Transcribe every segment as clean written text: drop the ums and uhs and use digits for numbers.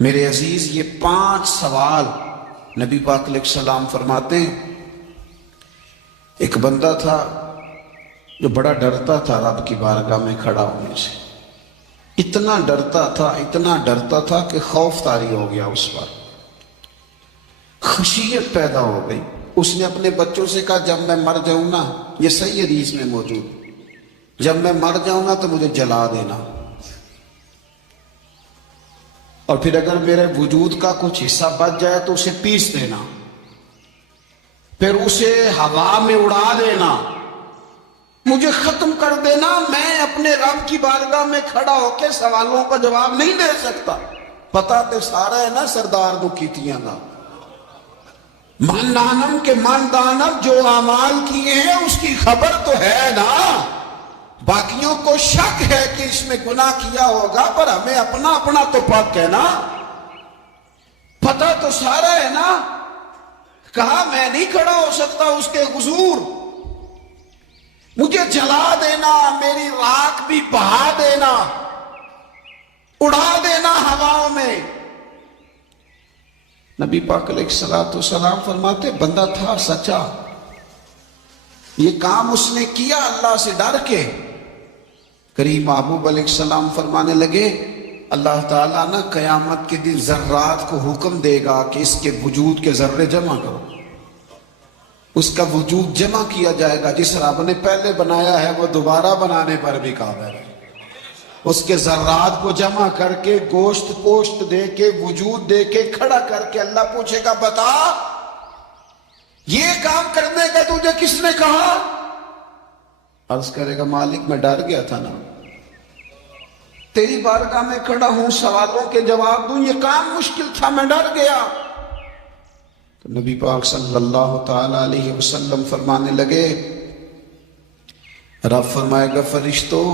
میرے عزیز، یہ 5 سوال نبی پاک علیہ السلام فرماتے ہیں۔ ایک بندہ تھا جو بڑا ڈرتا تھا رب کی بارگاہ میں کھڑا ہونے سے، اتنا ڈرتا تھا کہ خوف طاری ہو گیا، اس پر خشیت پیدا ہو گئی۔ اس نے اپنے بچوں سے کہا جب میں مر جاؤں نا، یہ صحیح حدیث میں موجود، جب میں مر جاؤں نا تو مجھے جلا دینا، اور پھر اگر میرے وجود کا کچھ حصہ بچ جائے تو اسے پیس دینا، پھر اسے ہوا میں اڑا دینا، مجھے ختم کر دینا۔ میں اپنے رب کی بارگاہ میں کھڑا ہو کے سوالوں کا جواب نہیں دے سکتا۔ پتہ تو سارا ہے نا سردار کو کیتیاں کا من دانم کے من دانم، جو اعمال کیے ہیں اس کی خبر تو ہے نا، باقیوں کو شک ہے کہ اس میں گناہ کیا ہوگا، پر ہمیں اپنا تو پاک ہے نا، پتہ تو سارا ہے نا۔ کہا میں نہیں کھڑا ہو سکتا اس کے حضور، مجھے جلا دینا، میری راکھ بھی بہا دینا، اڑا دینا ہواؤں میں۔ نبی پاک علیہ السلام فرماتے بندہ تھا سچا، یہ کام اس نے کیا اللہ سے ڈر کے۔ کریم محبوب علیہ السلام فرمانے لگے اللہ تعالیٰ نا قیامت کے دن ذرات کو حکم دے گا کہ اس کے وجود کے ذرے جمع کرو، اس کا وجود جمع کیا جائے گا۔ جس رب نے پہلے بنایا ہے وہ دوبارہ بنانے پر بھی قادر ہے۔ اس کے ذرات کو جمع کر کے گوشت پوشت دے کے وجود دے کے کھڑا کر کے اللہ پوچھے گا بتا یہ کام کرنے کا تجھے کس نے کہا؟ عرض کرے گا مالک میں ڈر گیا تھا نا، تیری بارگاہ میں کھڑا ہوں سوالوں کے جواب دوں، یہ کام مشکل تھا میں ڈر گیا۔ تو نبی پاک صلی اللہ تعالی علیہ وسلم فرمانے لگے رب فرمائے گا فرشتوں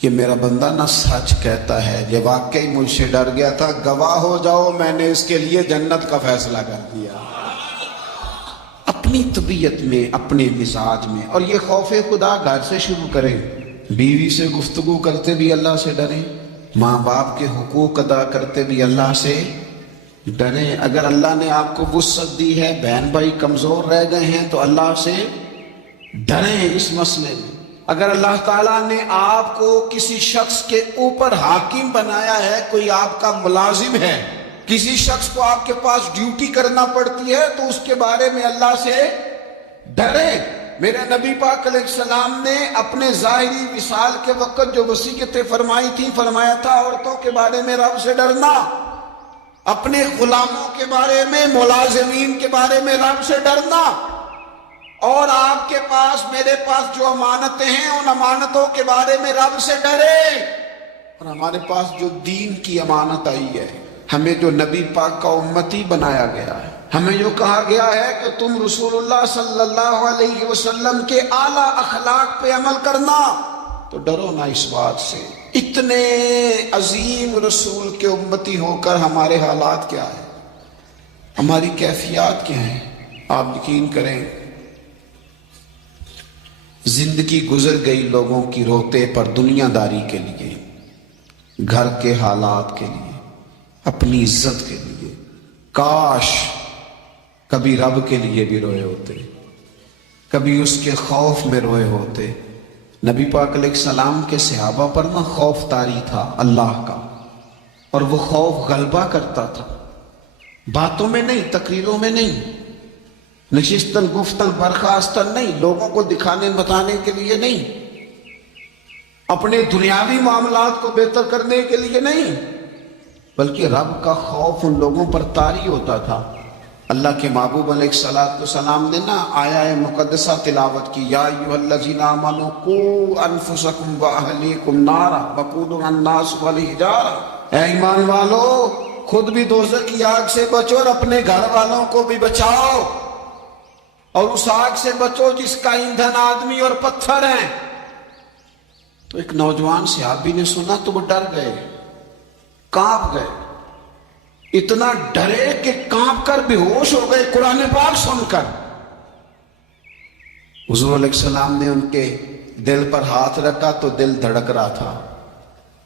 یہ میرا بندہ نہ سچ کہتا ہے، یہ واقعی مجھ سے ڈر گیا تھا، گواہ ہو جاؤ میں نے اس کے لیے جنت کا فیصلہ کر دیا۔ اپنی طبیعت میں، اپنے مزاج میں، اور یہ خوف خدا گھر سے شروع کریں۔ بیوی سے گفتگو کرتے بھی اللہ سے ڈریں، ماں باپ کے حقوق ادا کرتے بھی اللہ سے ڈریں۔ اگر اللہ نے آپ کو وسعت دی ہے، بہن بھائی کمزور رہ گئے ہیں تو اللہ سے ڈریں اس مسئلے میں۔ اگر اللہ تعالیٰ نے آپ کو کسی شخص کے اوپر حاکم بنایا ہے، کوئی آپ کا ملازم ہے، کسی شخص کو آپ کے پاس ڈیوٹی کرنا پڑتی ہے تو اس کے بارے میں اللہ سے ڈریں۔ میرے نبی پاک علیہ السلام نے اپنے ظاہری وصال کے وقت جو وصیتیں فرمائی تھیں، فرمایا تھا عورتوں کے بارے میں رب سے ڈرنا، اپنے غلاموں کے بارے میں، ملازمین کے بارے میں رب سے ڈرنا، اور آپ کے پاس میرے پاس جو امانتیں ہیں ان امانتوں کے بارے میں رب سے ڈرے۔ اور ہمارے پاس جو دین کی امانت آئی ہے، ہمیں جو نبی پاک کا امتی بنایا گیا ہے، ہمیں جو کہا گیا ہے کہ تم رسول اللہ صلی اللہ علیہ وسلم کے اعلیٰ اخلاق پہ عمل کرنا، تو ڈرو نہ اس بات سے۔ اتنے عظیم رسول کے امتی ہو کر ہمارے حالات کیا ہیں، ہماری کیفیات کیا ہیں؟ آپ یقین کریں زندگی گزر گئی لوگوں کی روتے پر دنیا داری کے لیے، گھر کے حالات کے لیے، اپنی عزت کے لیے۔ کاش کبھی رب کے لیے بھی روئے ہوتے، کبھی اس کے خوف میں روئے ہوتے۔ نبی پاک علیہ السلام کے صحابہ پر نہ خوف طاری تھا اللہ کا، اور وہ خوف غلبہ کرتا تھا، باتوں میں نہیں، تقریروں میں نہیں، نشستن گفتن برخاستن نہیں، لوگوں کو دکھانے بتانے کے لیے نہیں، اپنے دنیاوی معاملات کو بہتر کرنے کے لیے نہیں، بلکہ رب کا خوف ان لوگوں پر طاری ہوتا تھا۔ اللہ کے محبوب علیہ السلام نے نا آیہ مقدسہ تلاوت کی، یا ایھا الذین آمنوا قوا انفسکم واہلیکم نارا وقودھا الناس والحجارہ، اے ایمان والو خود بھی دوزخ کی آگ سے بچو اور اپنے گھر والوں کو بھی بچاؤ، اور اس آگ سے بچو جس کا ایندھن آدمی اور پتھر ہیں۔ تو ایک نوجوان صحابی نے سنا تو وہ ڈر گئے، کانپ گئے، اتنا ڈرے کہ کانپ کر بے ہوش ہو گئے قرآن پاک سن کر۔ حضور علیہ السلام نے ان کے دل پر ہاتھ رکھا تو دل دھڑک رہا تھا،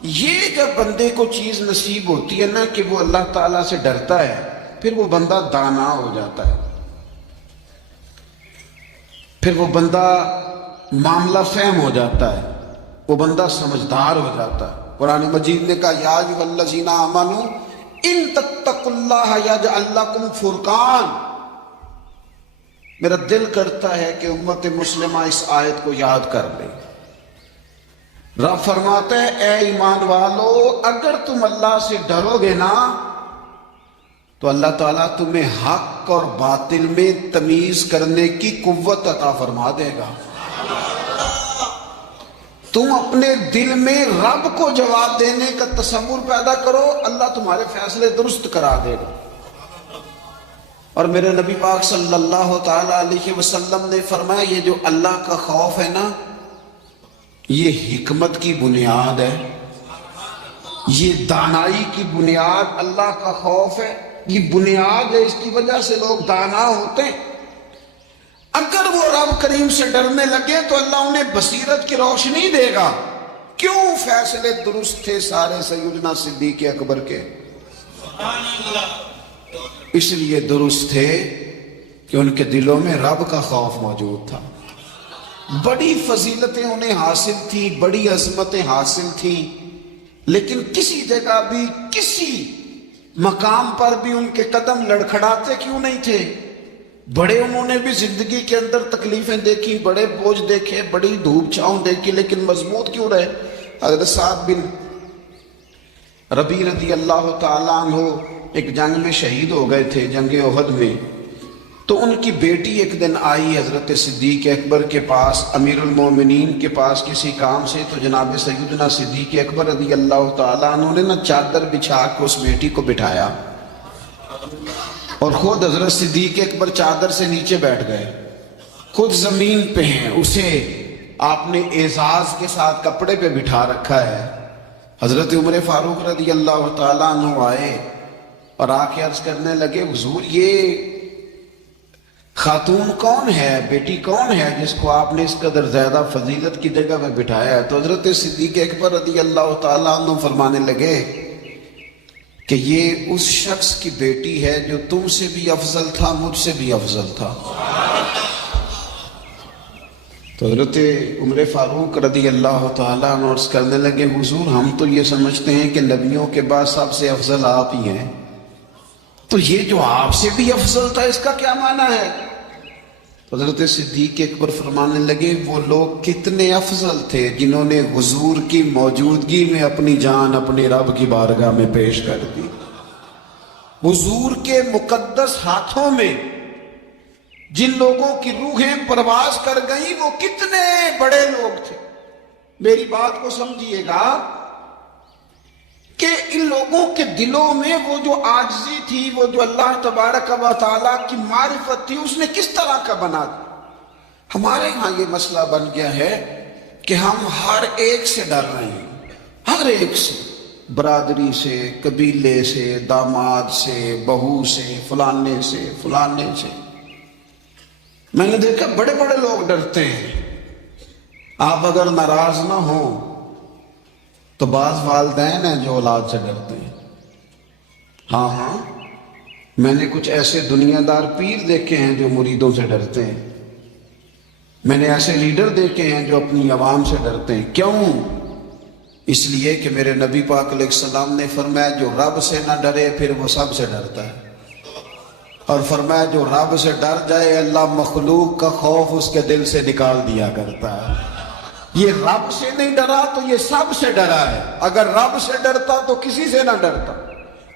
یہ جب بندے کو چیز نصیب ہوتی ہے نا کہ وہ اللہ تعالیٰ سے ڈرتا ہے، پھر وہ بندہ دانا ہو جاتا ہے، پھر وہ بندہ معاملہ فہم ہو جاتا ہے، وہ بندہ سمجھدار ہو جاتا ہے۔ قرآن مجید نے کہا یا ایھا الذین آمنوا ان تتقوا اللہ یجعل لکم فرقان۔ میرا دل کرتا ہے کہ امت مسلمہ اس آیت کو یاد کر لے۔ رب فرماتا ہے اے ایمان والو، اگر تم اللہ سے ڈرو گے نا تو اللہ تعالیٰ تمہیں حق اور باطل میں تمیز کرنے کی قوت عطا فرما دے گا۔ تم اپنے دل میں رب کو جواب دینے کا تصور پیدا کرو، اللہ تمہارے فیصلے درست کرا دے گا۔ اور میرے نبی پاک صلی اللہ تعالی علیہ وسلم نے فرمایا یہ جو اللہ کا خوف ہے نا، یہ حکمت کی بنیاد ہے، یہ دانائی کی بنیاد اللہ کا خوف ہے، یہ بنیاد ہے، اس کی وجہ سے لوگ دانا ہوتے ہیں۔ اگر وہ رب کریم سے ڈرنے لگے تو اللہ انہیں بصیرت کی روشنی دے گا۔ کیوں فیصلے درست تھے سارے سیدنا صدیق اکبر کے؟ اس لیے درست تھے کہ ان کے دلوں میں رب کا خوف موجود تھا۔ بڑی فضیلتیں انہیں حاصل تھیں، بڑی عظمتیں حاصل تھیں، لیکن کسی جگہ بھی کسی مقام پر بھی ان کے قدم لڑکھڑاتے کیوں نہیں تھے؟ بڑے انہوں نے بھی زندگی کے اندر تکلیفیں دیکھی، بڑے بوجھ دیکھے، بڑی دھوپ چھاؤں دیکھی، لیکن مضبوط کیوں رہے؟ حضرت سعد بن ربیع رضی اللہ تعالیٰ عنہ ایک جنگ میں شہید ہو گئے تھے، جنگ احد میں۔ تو ان کی بیٹی ایک دن آئی حضرت صدیق اکبر کے پاس، امیر المومنین کے پاس کسی کام سے، تو جناب سیدنا صدیق اکبر رضی اللہ تعالیٰ عنہ نے نا چادر بچھا کے اس بیٹی کو بٹھایا، اور خود حضرت صدیق اکبر چادر سے نیچے بیٹھ گئے، خود زمین پہ ہیں، اسے آپ نے اعزاز کے ساتھ کپڑے پہ بٹھا رکھا ہے۔ حضرت عمر فاروق رضی اللہ تعالیٰ عنہ آئے اور آ کے عرض کرنے لگے حضور یہ خاتون کون ہے، بیٹی کون ہے جس کو آپ نے اس قدر زیادہ فضیلت کی جگہ میں بٹھایا ہے؟ تو حضرت صدیق اکبر رضی اللہ تعالیٰ عنہ فرمانے لگے کہ یہ اس شخص کی بیٹی ہے جو تم سے بھی افضل تھا، مجھ سے بھی افضل تھا۔ تو حضرت عمر فاروق رضی اللہ تعالیٰ عنہ عرض کرنے لگے حضور ہم تو یہ سمجھتے ہیں کہ نبیوں کے بعد سب سے افضل آپ ہی ہیں، تو یہ جو آپ سے بھی افضل تھا اس کا کیا معنی ہے؟ حضرت صدیق اکبر فرمانے لگے وہ لوگ کتنے افضل تھے جنہوں نے حضور کی موجودگی میں اپنی جان اپنے رب کی بارگاہ میں پیش کر دی۔ حضور کے مقدس ہاتھوں میں جن لوگوں کی روحیں پرواز کر گئیں وہ کتنے بڑے لوگ تھے۔ میری بات کو سمجھیے گا کہ ان لوگوں کے دلوں میں وہ جو عاجزی تھی، وہ جو اللہ تبارک و تعالیٰ کی معرفت تھی، اس نے کس طرح کا بنا دیا۔ ہمارے ہاں یہ مسئلہ بن گیا ہے کہ ہم ہر ایک سے ڈر رہے ہیں، ہر ایک سے، برادری سے، قبیلے سے، داماد سے، بہو سے، فلانے سے، فلانے سے۔ میں نے دیکھا بڑے بڑے لوگ ڈرتے ہیں۔ آپ اگر ناراض نہ ہوں تو بعض والدین ہیں جو اولاد سے ڈرتے ہیں۔ ہاں میں نے کچھ ایسے دنیا دار پیر دیکھے ہیں جو مریدوں سے ڈرتے ہیں، میں نے ایسے لیڈر دیکھے ہیں جو اپنی عوام سے ڈرتے ہیں۔ کیوں؟ اس لیے کہ میرے نبی پاک علیہ السلام نے فرمایا جو رب سے نہ ڈرے پھر وہ سب سے ڈرتا ہے، اور فرمایا جو رب سے ڈر جائے اللہ مخلوق کا خوف اس کے دل سے نکال دیا کرتا ہے۔ یہ رب سے نہیں ڈرا تو یہ سب سے ڈرا ہے، اگر رب سے ڈرتا تو کسی سے نہ ڈرتا۔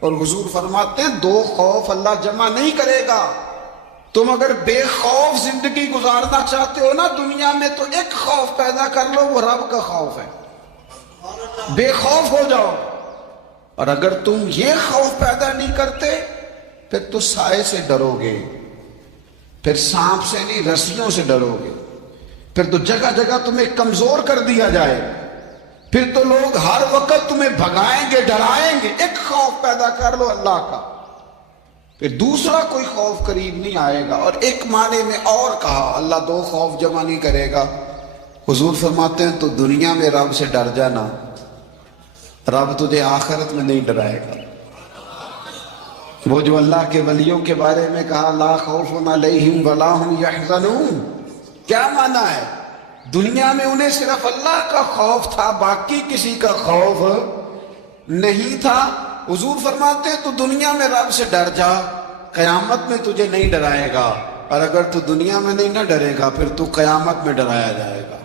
اور حضور فرماتے ہیں دو خوف اللہ جمع نہیں کرے گا۔ تم اگر بے خوف زندگی گزارنا چاہتے ہو نا دنیا میں تو ایک خوف پیدا کر لو، وہ رب کا خوف ہے، بے خوف ہو جاؤ۔ اور اگر تم یہ خوف پیدا نہیں کرتے پھر تو سائے سے ڈرو گے، پھر سانپ سے نہیں رسیوں سے ڈرو گے، پھر تو جگہ جگہ تمہیں کمزور کر دیا جائے، پھر تو لوگ ہر وقت تمہیں بھگائیں گے، ڈرائیں گے۔ ایک خوف پیدا کر لو اللہ کا، پھر دوسرا کوئی خوف قریب نہیں آئے گا۔ اور ایک معنی میں اور کہا اللہ دو خوف جمع نہیں کرے گا۔ حضور فرماتے ہیں تو دنیا میں رب سے ڈر جانا، رب تجھے آخرت میں نہیں ڈرائے گا۔ وہ جو اللہ کے ولیوں کے بارے میں کہا لا خوف علیہم ولا هم یحزنون، کیا معنی ہے؟ دنیا میں انہیں صرف اللہ کا خوف تھا، باقی کسی کا خوف نہیں تھا۔ حضور فرماتے ہیں تو دنیا میں رب سے ڈر جا، قیامت میں تجھے نہیں ڈرائے گا، اور اگر تو دنیا میں نہیں نہ ڈرے گا پھر تو قیامت میں ڈرایا جائے گا۔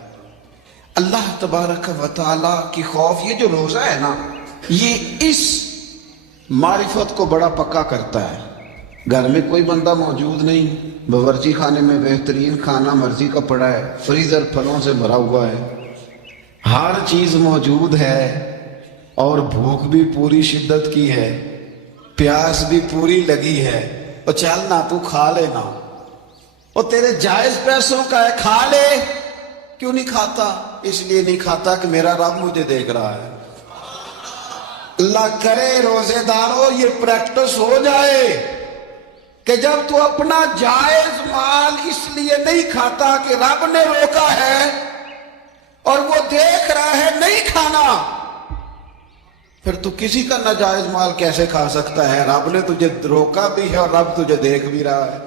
اللہ تبارک و تعالیٰ کی خوف، یہ جو روزہ ہے نا، یہ اس معرفت کو بڑا پکا کرتا ہے۔ گھر میں کوئی بندہ موجود نہیں، باورچی خانے میں بہترین کھانا مرضی کا پڑا ہے، فریزر پھلوں سے بھرا ہوا ہے، ہر چیز موجود ہے، اور بھوک بھی پوری شدت کی ہے، پیاس بھی پوری لگی ہے، اور چل نہ تو کھا لینا، اور تیرے جائز پیسوں کا ہے، کھا لے۔ کیوں نہیں کھاتا؟ اس لیے نہیں کھاتا کہ میرا رب مجھے دیکھ رہا ہے۔ اللہ کرے روزے داروں یہ پریکٹس ہو جائے کہ جب تو اپنا جائز مال اس لیے نہیں کھاتا کہ رب نے روکا ہے اور وہ دیکھ رہا ہے نہیں کھانا، پھر تو کسی کا ناجائز مال کیسے کھا سکتا ہے؟ رب نے تجھے روکا بھی ہے اور رب تجھے دیکھ بھی رہا ہے،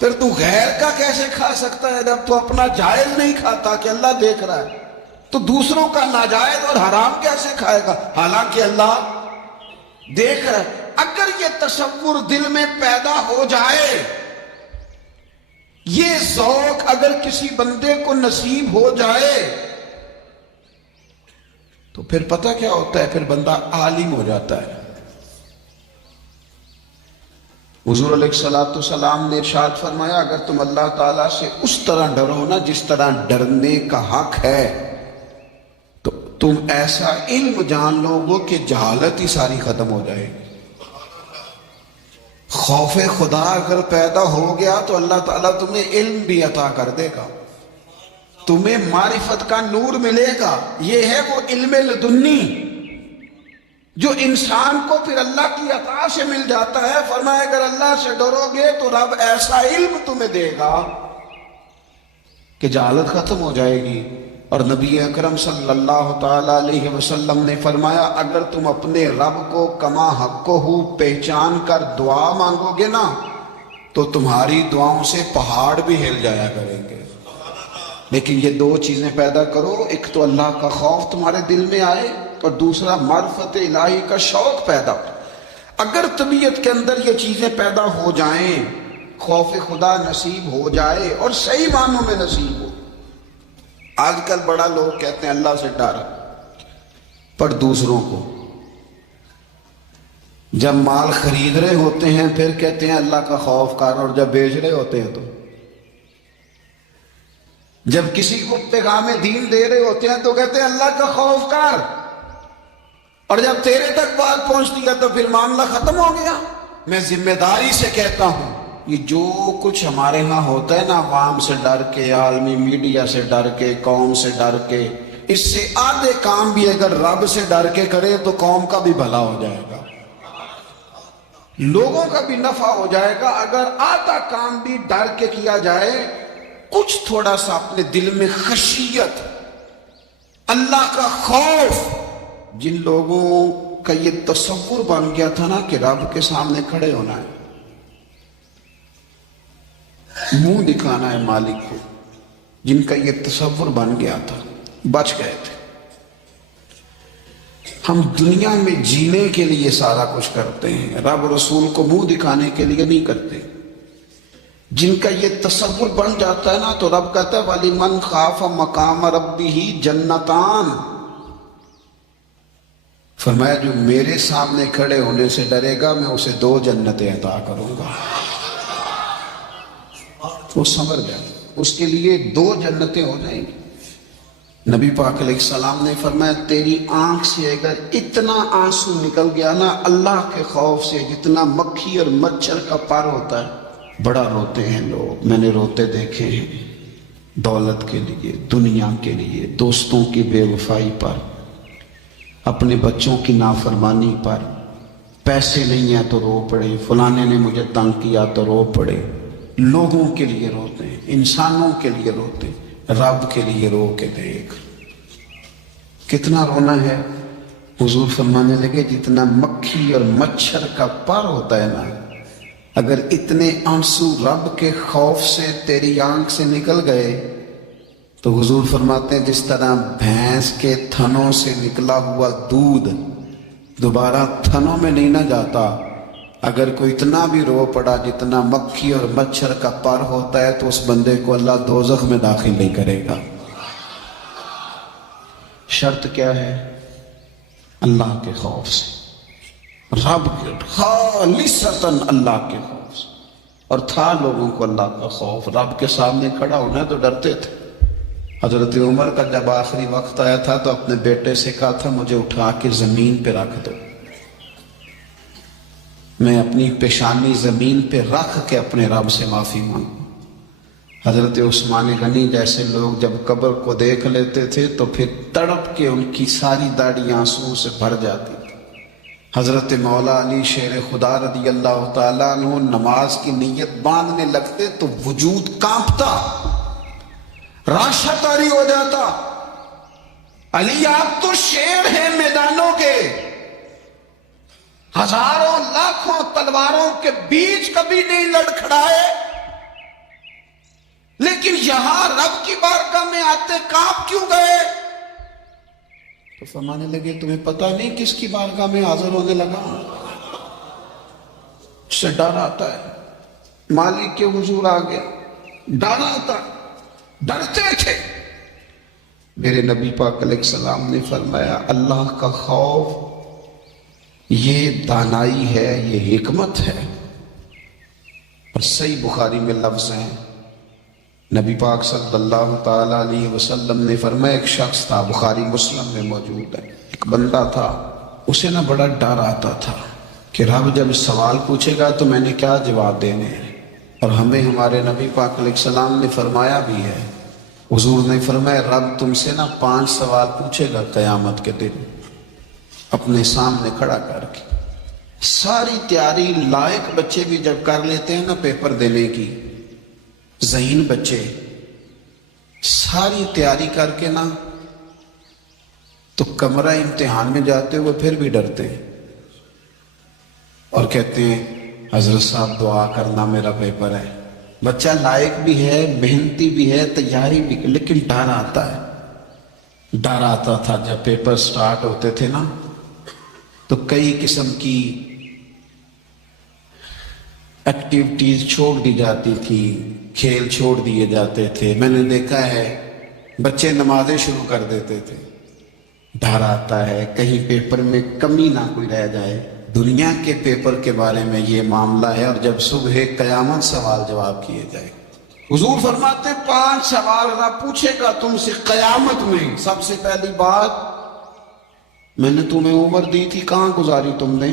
پھر تو غیر کا کیسے کھا سکتا ہے جب تو اپنا جائز نہیں کھاتا کہ اللہ دیکھ رہا ہے؟ تو دوسروں کا ناجائز اور حرام کیسے کھائے گا حالانکہ اللہ دیکھ رہا ہے؟ اگر یہ تصور دل میں پیدا ہو جائے، یہ ذوق اگر کسی بندے کو نصیب ہو جائے تو پھر پتہ کیا ہوتا ہے؟ پھر بندہ عالم ہو جاتا ہے۔ حضور علیہ السلام نے ارشاد فرمایا اگر تم اللہ تعالیٰ سے اس طرح ڈرو نا جس طرح ڈرنے کا حق ہے تو تم ایسا علم جان لو گے کہ جہالت ہی ساری ختم ہو جائے گی۔ خوف خدا اگر پیدا ہو گیا تو اللہ تعالیٰ تمہیں علم بھی عطا کر دے گا، تمہیں معرفت کا نور ملے گا۔ یہ ہے وہ علم لدنی جو انسان کو پھر اللہ کی عطا سے مل جاتا ہے۔ فرمایا اگر اللہ سے ڈرو گے تو رب ایسا علم تمہیں دے گا کہ جہالت ختم ہو جائے گی۔ اور نبی اکرم صلی اللہ تعالی علیہ وسلم نے فرمایا اگر تم اپنے رب کو کما حقہ پہچان کر دعا مانگو گے نا تو تمہاری دعاؤں سے پہاڑ بھی ہل جایا کریں گے۔ لیکن یہ دو چیزیں پیدا کرو، ایک تو اللہ کا خوف تمہارے دل میں آئے اور دوسرا معرفت الہی کا شوق پیدا ہو۔ اگر طبیعت کے اندر یہ چیزیں پیدا ہو جائیں، خوف خدا نصیب ہو جائے اور صحیح معنوں میں نصیب ہو۔ آج کل بڑا لوگ کہتے ہیں اللہ سے ڈر، پر دوسروں کو جب مال خرید رہے ہوتے ہیں پھر کہتے ہیں اللہ کا خوف کر، اور جب بیچ رہے ہوتے ہیں تو جب کسی کو پیغام دین دے رہے ہوتے ہیں تو کہتے ہیں اللہ کا خوف کر، اور جب تیرے تک بات پہنچتی ہے تو پھر معاملہ ختم ہو گیا۔ میں ذمہ داری سے کہتا ہوں یہ جو کچھ ہمارے ہاں ہوتا ہے نا، عوام سے ڈر کے، عالمی میڈیا سے ڈر کے، قوم سے ڈر کے، اس سے آدھے کام بھی اگر رب سے ڈر کے کرے تو قوم کا بھی بھلا ہو جائے گا، لوگوں کا بھی نفع ہو جائے گا۔ اگر آدھا کام بھی ڈر کے کیا جائے، کچھ تھوڑا سا اپنے دل میں خشیت، اللہ کا خوف، جن لوگوں کا یہ تصور بن گیا تھا نا کہ رب کے سامنے کھڑے ہونا ہے، منہ دکھانا ہے مالک کو، جن کا یہ تصور بن گیا تھا بچ گئے تھے۔ ہم دنیا میں جینے کے لیے سارا کچھ کرتے ہیں، رب رسول کو منہ دکھانے کے لیے نہیں کرتے۔ جن کا یہ تصور بن جاتا ہے نا تو رب کہتا ہے وَلِمَنْ خَافَ مَقَامَ رَبِّهِ جَنَّتَانِ، فرمایا جو میرے سامنے کھڑے ہونے سے ڈرے گا میں اسے 2 جنتیں عطا کروں گا۔ وہ سمجھ گیا، اس کے لیے 2 جنتیں ہو جائیں گی۔ نبی پاک علیہ السلام نے فرمایا تیری آنکھ سے اگر اتنا آنسو نکل گیا نا اللہ کے خوف سے، جتنا مکھی اور مچھر کا پر ہوتا ہے، بڑا روتے ہیں لوگ، میں نے روتے دیکھے ہیں، دولت کے لیے، دنیا کے لیے، دوستوں کی بے وفائی پر، اپنے بچوں کی نافرمانی پر، پیسے نہیں ہیں تو رو پڑے، فلانے نے مجھے تنگ کیا تو رو پڑے۔ لوگوں کے لیے روتے ہیں، انسانوں کے لیے روتے ہیں، رب کے لیے رو کے دیکھ کتنا رونا ہے حضور فرمانے لگے جتنا مکھی اور مچھر کا پر ہوتا ہے نا، اگر اتنے آنسو رب کے خوف سے تیری آنکھ سے نکل گئے تو حضور فرماتے ہیں جس طرح بھینس کے تھنوں سے نکلا ہوا دودھ دوبارہ تھنوں میں نہیں نہ جاتا، اگر کوئی اتنا بھی رو پڑا جتنا مکھی اور مچھر کا پر ہوتا ہے تو اس بندے کو اللہ دوزخ میں داخل نہیں کرے گا۔ شرط کیا ہے؟ اللہ کے خوف سے، رب کے خالصتاً اللہ کے خوف سے۔ اور تھا لوگوں کو اللہ کا خوف، رب کے سامنے کھڑا ہونا تو ڈرتے تھے۔ حضرت عمر کا جب آخری وقت آیا تھا تو اپنے بیٹے سے کہا تھا مجھے اٹھا کے زمین پہ رکھ دو، میں اپنی پیشانی زمین پہ رکھ کے اپنے رب سے معافی مانگوں۔ حضرت عثمان غنی جیسے لوگ جب قبر کو دیکھ لیتے تھے تو پھر تڑپ کے ان کی ساری داڑھی آنسو سے بھر جاتی تھی۔ حضرت مولا علی شیر خدا رضی اللہ تعالیٰ عنہ نماز کی نیت باندھنے لگتے تو وجود کانپتا، راشا طاری ہو جاتا۔ علی آپ تو شیر ہیں میدانوں کے، ہزاروں لاکھوں تلواروں کے بیچ کبھی نہیں لڑکھڑائے، لیکن یہاں رب کی بارگاہ میں آتے کانپ کیوں گئے؟ تو فرمانے لگے تمہیں پتہ نہیں کس کی بارگاہ میں حاضر ہونے لگا؟ اس سے ڈر آتا ہے، مالک کے حضور آ گیا، ڈر آتا، ڈرتے تھے۔ میرے نبی پاک علیہ السلام نے فرمایا اللہ کا خوف یہ دانائی ہے، یہ حکمت ہے۔ اور صحیح بخاری میں لفظ ہیں، نبی پاک صلی اللہ تعالیٰ علیہ وسلم نے فرمایا ایک شخص تھا، بخاری مسلم میں موجود ہے، ایک بندہ تھا، اسے نہ بڑا ڈر آتا تھا کہ رب جب سوال پوچھے گا تو میں نے کیا جواب دینے ہیں۔ اور ہمیں ہمارے نبی پاک علیہ السلام نے فرمایا بھی ہے، حضور نے فرمایا رب تم سے 5 سوال پوچھے گا قیامت کے دن اپنے سامنے کھڑا کر کے۔ ساری تیاری لائق بچے بھی جب کر لیتے ہیں نا پیپر دینے کی، ذہین بچے ساری تیاری کر کے نا تو کمرہ امتحان میں جاتے ہوئے پھر بھی ڈرتے ہیں اور کہتے ہیں حضرت صاحب دعا کرنا میرا پیپر ہے۔ بچہ لائق بھی ہے، محنتی بھی ہے، تیاری بھی، لیکن ڈر آتا ہے۔ ڈر آتا تھا جب پیپر سٹارٹ ہوتے تھے نا تو کئی قسم کی ایکٹیویٹیز چھوڑ دی جاتی تھی، کھیل چھوڑ دیے جاتے تھے۔ میں نے دیکھا ہے بچے نمازیں شروع کر دیتے تھے، ڈر آتا ہے کہیں پیپر میں کمی نہ کوئی رہ جائے۔ دنیا کے پیپر کے بارے میں یہ معاملہ ہے، اور جب صبح قیامت سوال جواب کیے جائے، حضور فرماتے 5 سوال رب پوچھے گا تم سے قیامت میں۔ سب سے پہلی بات، میں نے تمہیں عمر دی تھی کہاں گزاری تم نے؟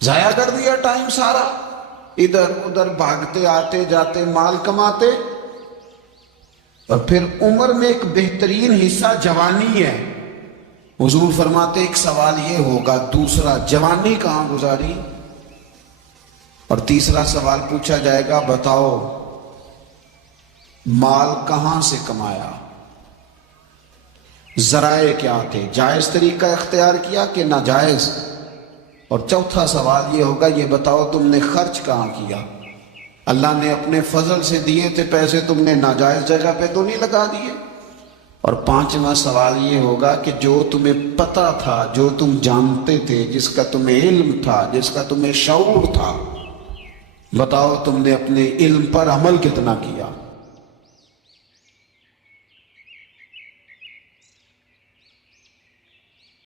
ضائع کر دیا ٹائم سارا، ادھر ادھر بھاگتے آتے جاتے مال کماتے۔ اور پھر عمر میں ایک بہترین حصہ جوانی ہے، حضور فرماتے ایک سوال یہ ہوگا، دوسرا جوانی کہاں گزاری؟ اور تیسرا سوال پوچھا جائے گا بتاؤ مال کہاں سے کمایا، ذرائع کیا تھے، جائز طریقہ اختیار کیا کہ ناجائز؟ اور چوتھا سوال یہ ہوگا یہ بتاؤ تم نے خرچ کہاں کیا، اللہ نے اپنے فضل سے دیے تھے پیسے، تم نے ناجائز جگہ پہ تو نہیں لگا دیے؟ اور 5واں سوال یہ ہوگا کہ جو تمہیں پتہ تھا، جو تم جانتے تھے، جس کا تمہیں علم تھا، جس کا تمہیں شعور تھا، بتاؤ تم نے اپنے علم پر عمل کتنا کیا؟